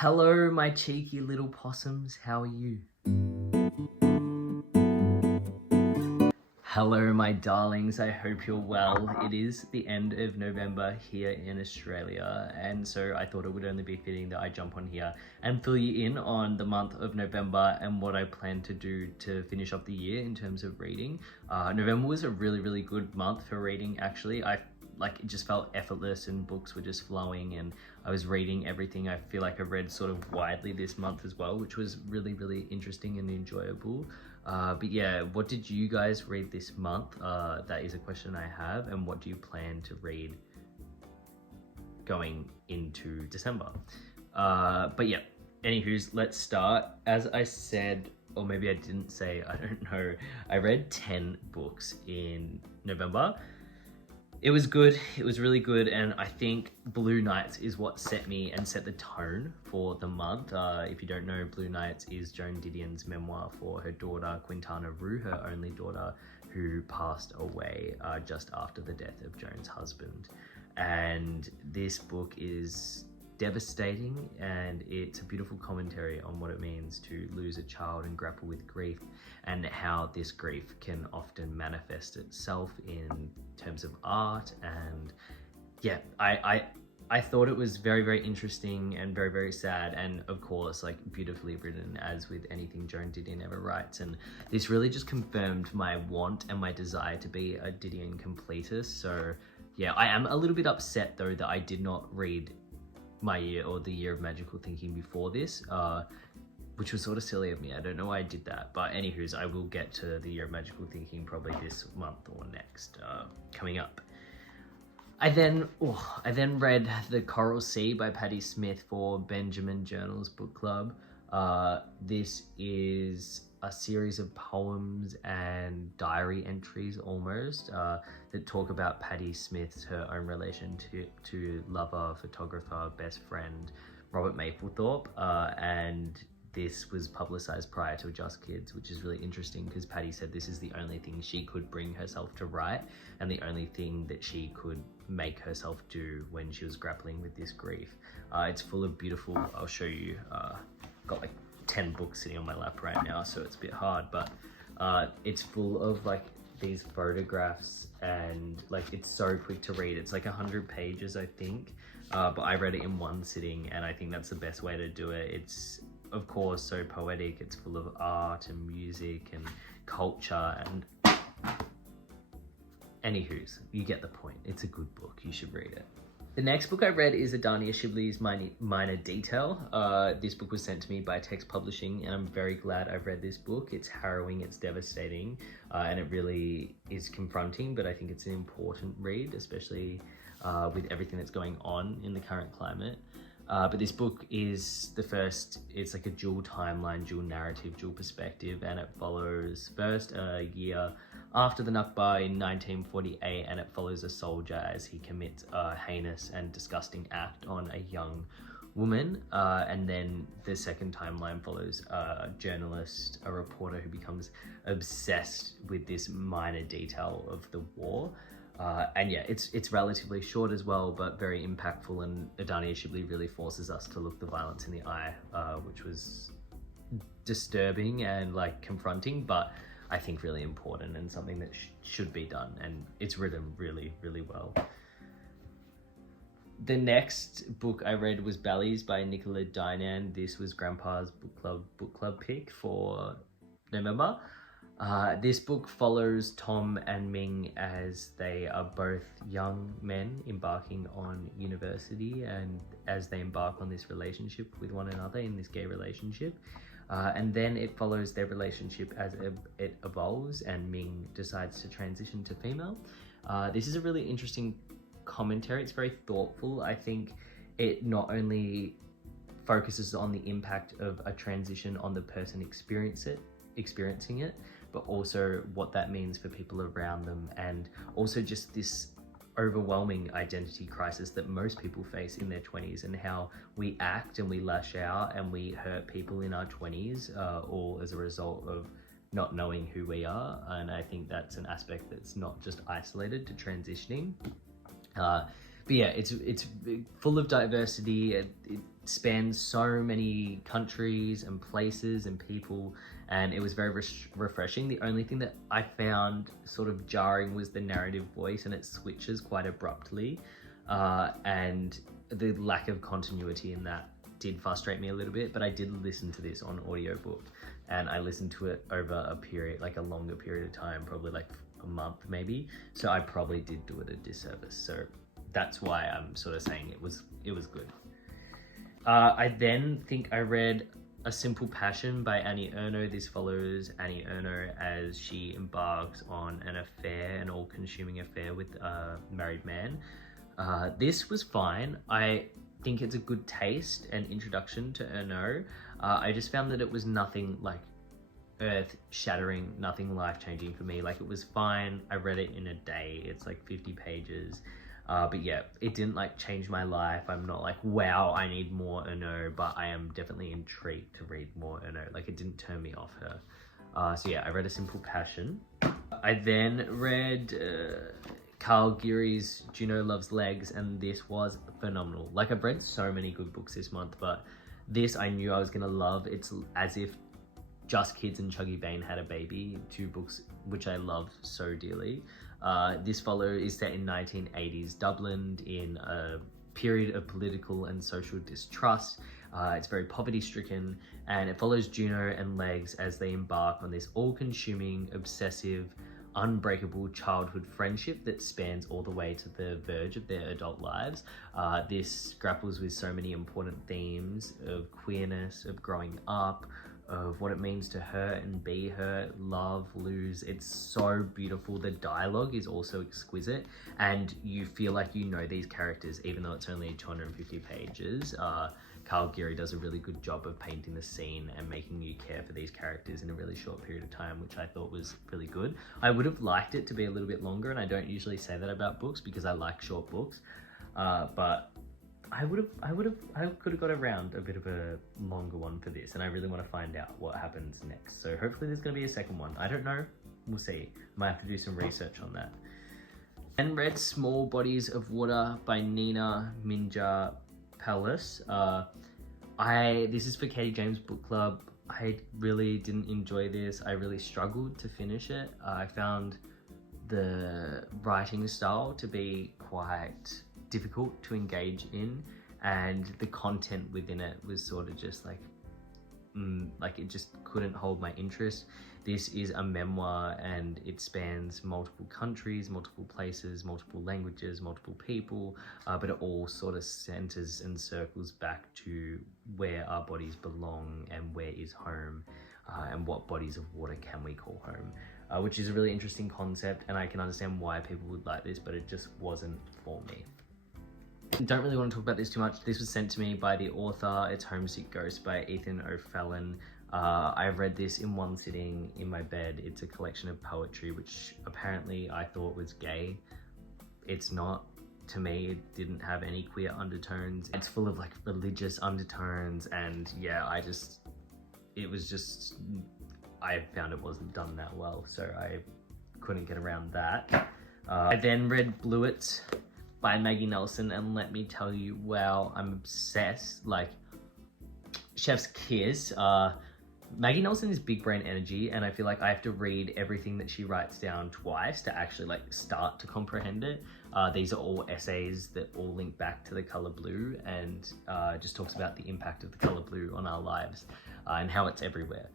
Hello, my cheeky little possums. How are you? Hello, my darlings. I hope you're well. It is the end of November here in Australia, and so I thought it would only be fitting that I jump on here and fill you in on the month of November and what I plan to do to finish off the year in terms of reading. November was a really good month for reading, actually. It just felt effortless and books were just flowing and I was reading everything. I feel like I read sort of widely this month as well, which was really interesting and enjoyable. But yeah, what did you guys read this month? That is a question I have. And what do you plan to read going into December? But yeah, anywho's, let's start. As I said, or maybe I didn't say, I don't know, I read 10 books in November. It was good, it was really good, and I think Blue Nights is what set the tone for the month. If you don't know, Blue Nights is Joan Didion's memoir for her daughter, Quintana Roo, her only daughter, who passed away just after the death of Joan's husband. And this book is devastating, and it's a beautiful commentary on what it means to lose a child and grapple with grief, and how this grief can often manifest itself in terms of art. And yeah, I thought it was very interesting and very sad, and of course like beautifully written, as with anything Joan Didion ever writes. And this really just confirmed my want and my desire to be a Didion completist. So yeah, I am a little bit upset though that I did not read my year or the year of magical thinking before this, which was sort of silly of me. I don't know why I did that, but anywho's, I will get to the year of magical thinking probably this month or next, coming up. I then read The Coral Sea by Patti Smith for Benjamin Journal's book club. This is a series of poems and diary entries almost that talk about Patti Smith's, her own relationship to lover, photographer, best friend Robert Mapplethorpe, and this was publicized prior to Just Kids, which is really interesting because Patti said this is the only thing she could bring herself to write and the only thing that she could make herself do when she was grappling with this grief. It's full of beautiful, I'll show you, got like 10 books sitting on my lap right now, so it's a bit hard, but it's full of like these photographs, and like it's so quick to read. It's like 100 pages, I think, but I read it in one sitting, and I think that's the best way to do it. It's of course so poetic, it's full of art and music and culture, and anywho's, you get the point. It's a good book, you should read it. The next book I read is Adania Shibley's Minor Detail. This book was sent to me by Text Publishing, and I'm very glad I've read this book. It's harrowing, it's devastating, and it really is confronting, but I think it's an important read, especially with everything that's going on in the current climate. But this book is the first, it's like a dual timeline, dual narrative, dual perspective, and it follows first a year after the Nakba in 1948, and it follows a soldier as he commits a heinous and disgusting act on a young woman. And then the second timeline follows a journalist, a reporter who becomes obsessed with this minor detail of the war. And yeah, it's relatively short as well, but very impactful, and Adania Shibley really forces us to look the violence in the eye, which was disturbing and like confronting, but I think really important and something that should be done, and it's written really well. The next book I read was Bellies by Nicola Dinan. This was Grandpa's book club pick for November. This book follows Tom and Ming as they are both young men embarking on university, and as they embark on this relationship with one another in this gay relationship. And then it follows their relationship as it evolves and Ming decides to transition to female. This is a really interesting commentary. It's very thoughtful. I think it not only focuses on the impact of a transition on the person experiencing it, but also what that means for people around them, and also just this overwhelming identity crisis that most people face in their 20s, and how we act and we lash out and we hurt people in our 20s, all as a result of not knowing who we are. And I think that's an aspect that's not just isolated to transitioning. But yeah, it's full of diversity. It spans so many countries and places and people, and it was very refreshing. The only thing that I found sort of jarring was the narrative voice, and it switches quite abruptly, and the lack of continuity in that did frustrate me a little bit. But I did listen to this on audiobook, and I listened to it over a period, like a longer period of time, probably like a month maybe, so I probably did do it a disservice. So that's why I'm sort of saying it was good. I then think I read A Simple Passion by Annie Ernaux. This follows Annie Ernaux as she embarks on an affair, an all-consuming affair with a married man. This was fine. I think it's a good taste and introduction to Ernaux. I just found that it was nothing like earth-shattering, nothing life-changing for me. Like, it was fine. I read it in a day. It's like 50 pages. But yeah, it didn't like change my life. I'm not like, wow, I need more Ernaux, but I am definitely intrigued to read more Ernaux. Like, it didn't turn me off her. So yeah, I read A Simple Passion. I then read Carl Geary's Juno Loves Legs, and this was phenomenal. Like, I've read so many good books this month, but this I knew I was gonna love. It's as if Just Kids and Chuggy Bane had a baby, two books which I love so dearly. This is set in 1980s Dublin in a period of political and social distrust. It's very poverty-stricken, and it follows Juno and Legs as they embark on this all-consuming, obsessive, unbreakable childhood friendship that spans all the way to the verge of their adult lives. This grapples with so many important themes of queerness, of growing up, of what it means to hurt and be hurt, love, lose. It's so beautiful. The dialogue is also exquisite, and you feel like you know these characters, even though it's only 250 pages. Carl Geary does a really good job of painting the scene and making you care for these characters in a really short period of time, which I thought was really good. I would have liked it to be a little bit longer, and I don't usually say that about books because I like short books, but I could have got around a bit of a longer one for this, and I really want to find out what happens next. So hopefully there's going to be a second one. I don't know. We'll see. Might have to do some research on that. And read Small Bodies of Water by Nina Minja Palace. This is for Katie James Book Club. I really didn't enjoy this. I really struggled to finish it. I found the writing style to be quite difficult to engage in, and the content within it was sort of just like it just couldn't hold my interest. This is a memoir, and it spans multiple countries, multiple places, multiple languages, multiple people, but it all sort of centers and circles back to where our bodies belong and where is home, and what bodies of water can we call home, which is a really interesting concept, and I can understand why people would like this, but it just wasn't for me. Don't really want to talk about this too much. This was sent to me by the author. It's Homesick Ghost by Ethan O'Fallon. I've read this in one sitting in my bed. It's a collection of poetry, which apparently I thought was gay. It's not. To me, it didn't have any queer undertones. It's full of like religious undertones, and yeah, I found it wasn't done that well, so I couldn't get around that. I then read Bluets by Maggie Nelson, and let me tell you, wow, I'm obsessed. Like, chef's kiss. Maggie Nelson is big brain energy, and I feel like I have to read everything that she writes down twice to actually like start to comprehend it. These are all essays that all link back to the color blue, and just talks about the impact of the color blue on our lives, and how it's everywhere.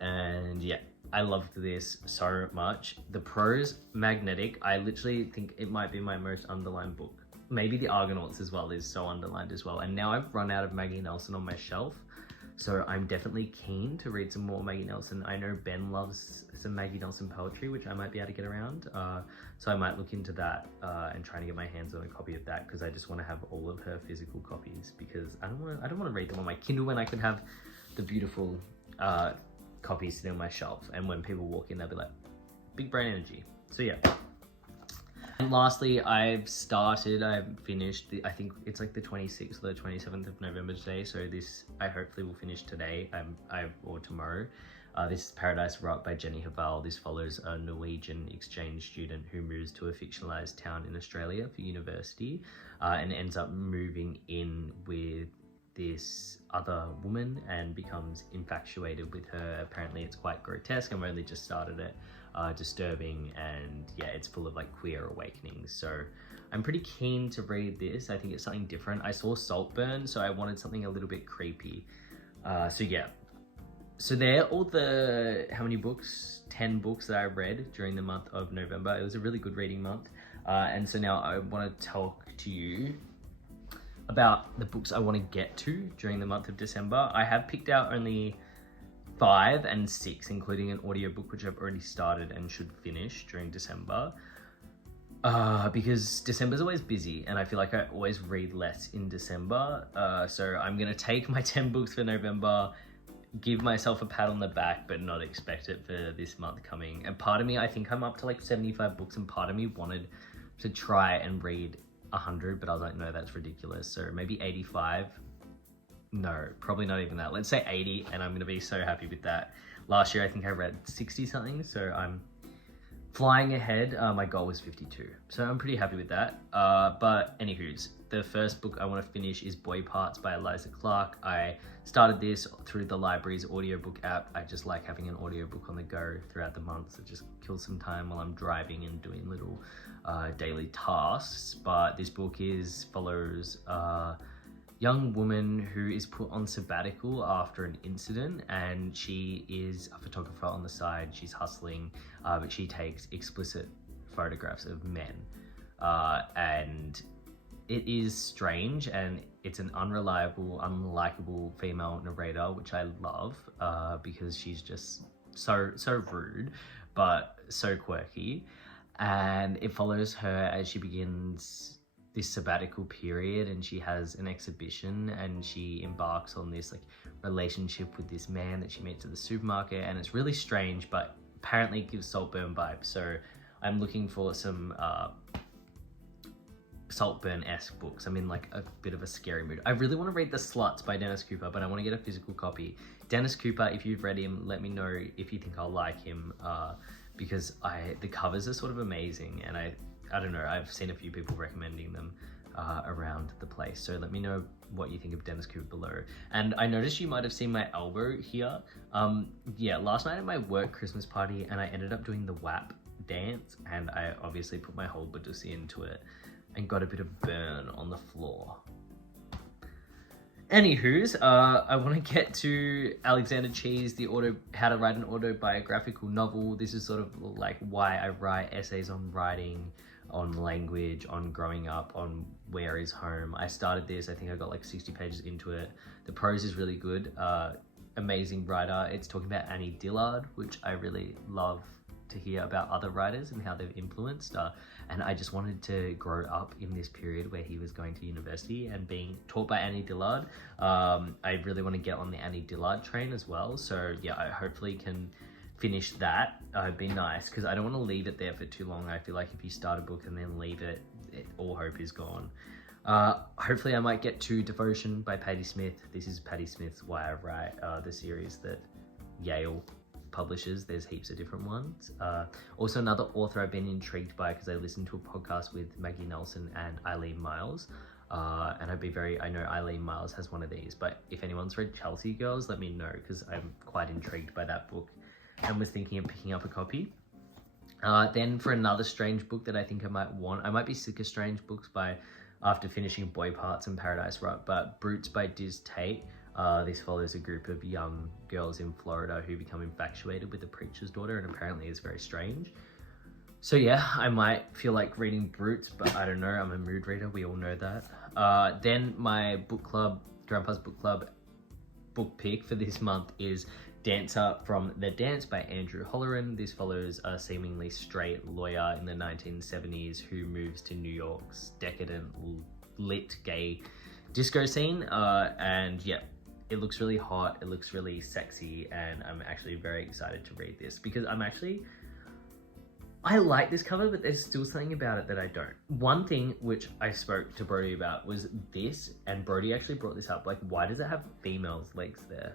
And yeah, I loved this so much. The prose, magnetic. I literally think it might be my most underlined book. Maybe The Argonauts as well is so underlined as well. And now I've run out of Maggie Nelson on my shelf, so I'm definitely keen to read some more Maggie Nelson. I know Ben loves some Maggie Nelson poetry, which I might be able to get around. So I might look into that and try to get my hands on a copy of that, because I just want to have all of her physical copies, because I don't want to read them on my Kindle when I could have the beautiful copies sitting on my shelf, and when people walk in they'll be like, big brain energy. So yeah. And lastly, I've finished I think it's like the 26th or the 27th of November today, so this I hopefully will finish today or tomorrow. This is Paradise Rock by Jenny Haval. This follows a Norwegian exchange student who moves to a fictionalized town in Australia for university, and ends up moving in with this other woman and becomes infatuated with her. Apparently it's quite grotesque. I've only just started it. Disturbing, and yeah, it's full of like queer awakenings. So I'm pretty keen to read this. I think it's something different. I saw Saltburn, so I wanted something a little bit creepy. So yeah. So they're all the, how many books? 10 books that I read during the month of November. It was a really good reading month. And so now I want to talk to you about the books I want to get to during the month of December. I have picked out only 5 and 6, including an audiobook which I've already started and should finish during December. Because December's always busy and I feel like I always read less in December. So I'm going to take my 10 books for November, give myself a pat on the back, but not expect it for this month coming. And part of me, I think I'm up to like 75 books, and part of me wanted to try and read 100, but I was like, no, that's ridiculous. So maybe 85. No, probably not even that. Let's say 80, and I'm going to be so happy with that. Last year, I think I read 60 something, so I'm flying ahead. My goal was 52, so I'm pretty happy with that. But anywho's, the first book I want to finish is Boy Parts by Eliza Clark. I started this through the library's audiobook app. I just like having an audiobook on the go throughout the month. It just kills some time while I'm driving and doing little daily tasks. But this book follows a young woman who is put on sabbatical after an incident, and she is a photographer on the side. She's hustling, but she takes explicit photographs of men. And it is strange, and it's an unreliable, unlikable female narrator, which I love, because she's just so rude, but so quirky. And it follows her as she begins this sabbatical period, and she has an exhibition, and she embarks on this like relationship with this man that she meets at the supermarket, and it's really strange, but apparently it gives Saltburn vibes. So I'm looking for some Saltburn-esque books. I'm in like a bit of a scary mood. I really want to read The Sluts by Dennis Cooper, but I want to get a physical copy. Dennis Cooper, if you've read him, let me know if you think I'll like him, because the covers are sort of amazing, and I don't know, I've seen a few people recommending them around the place. So let me know what you think of Dennis Cooper below. And I noticed you might have seen my elbow here. Yeah, last night at my work Christmas party, and I ended up doing the WAP dance, and I obviously put my whole Badusi into it and got a bit of burn on the floor. Anywho's, I want to get to Alexander Chee's How to Write an Autobiographical Novel. This is sort of like why I write essays on writing, on language, on growing up, on where is home. I started this, I think I got like 60 pages into it. The prose is really good, amazing writer. It's talking about Annie Dillard, which I really love to hear about other writers and how they've influenced. And I just wanted to grow up in this period where he was going to university and being taught by Annie Dillard. I really want to get on the Annie Dillard train as well. So yeah, I hopefully can finish that. It'd be nice, because I don't want to leave it there for too long. I feel like if you start a book and then leave it, all hope is gone. Hopefully I might get to Devotion by Patti Smith. This is Patti Smith's Why I Write, the series that Yale publishes. There's heaps of different ones. Also another author I've been intrigued by, because I listened to a podcast with Maggie Nelson and Eileen Miles. And I know Eileen Miles has one of these, but if anyone's read Chelsea Girls, let me know, because I'm quite intrigued by that book and was thinking of picking up a copy. Then for another strange book that I think I might be sick of strange books after finishing Boy Parts and Paradise Rut, but Brutes by Diz Tate. This follows a group of young girls in Florida who become infatuated with the preacher's daughter, and apparently is very strange. So yeah, I might feel like reading Brutes, but I don't know, I'm a mood reader, we all know that. Then my book club, Grandpa's Book Club book pick for this month is Dancer from The Dance by Andrew Holleran. This follows a seemingly straight lawyer in the 1970s who moves to New York's decadent, lit, gay disco scene. And yeah, it looks really hot, it looks really sexy, and I'm actually very excited to read this, because I like this cover, but there's still something about it that I don't. One thing which I spoke to Brody about was this, and Brody actually brought this up, like, why does it have female's legs there?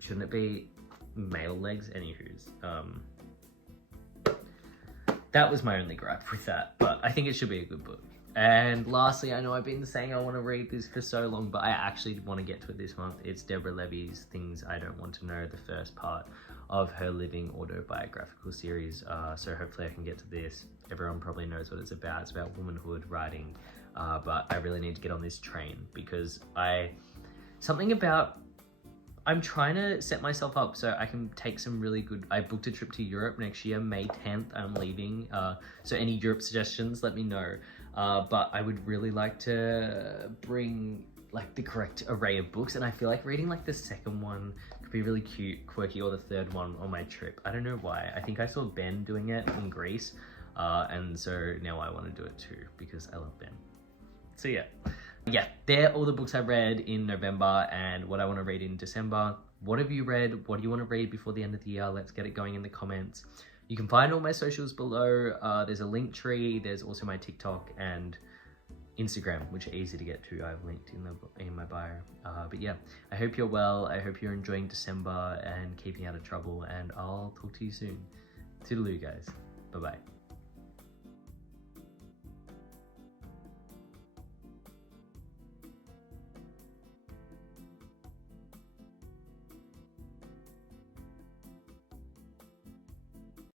Shouldn't it be male legs? Anywho's. That was my only gripe with that, but I think it should be a good book. And lastly, I know I've been saying I want to read this for so long, but I actually want to get to it this month. It's Deborah Levy's Things I Don't Want to Know, the first part of her living autobiographical series. So hopefully I can get to this. Everyone probably knows what it's about. It's about womanhood, writing, but I really need to get on this train because I'm trying to set myself up so I can take some really good... I booked a trip to Europe next year, May 10th, I'm leaving. So any Europe suggestions, let me know. But I would really like to bring like the correct array of books, and I feel like reading like the second one could be really cute, quirky, or the third one on my trip. I don't know why. I think I saw Ben doing it in Greece, and so now I want to do it too because I love Ben. So yeah, they're all the books I read in November and what I want to read in December. What have you read? What do you want to read before the end of the year? Let's get it going in the comments. You can find all my socials below. There's a link tree. There's also my TikTok and Instagram, which are easy to get to. I've linked in my bio. But yeah, I hope you're well. I hope you're enjoying December and keeping out of trouble. And I'll talk to you soon. Toodaloo, guys. Bye-bye.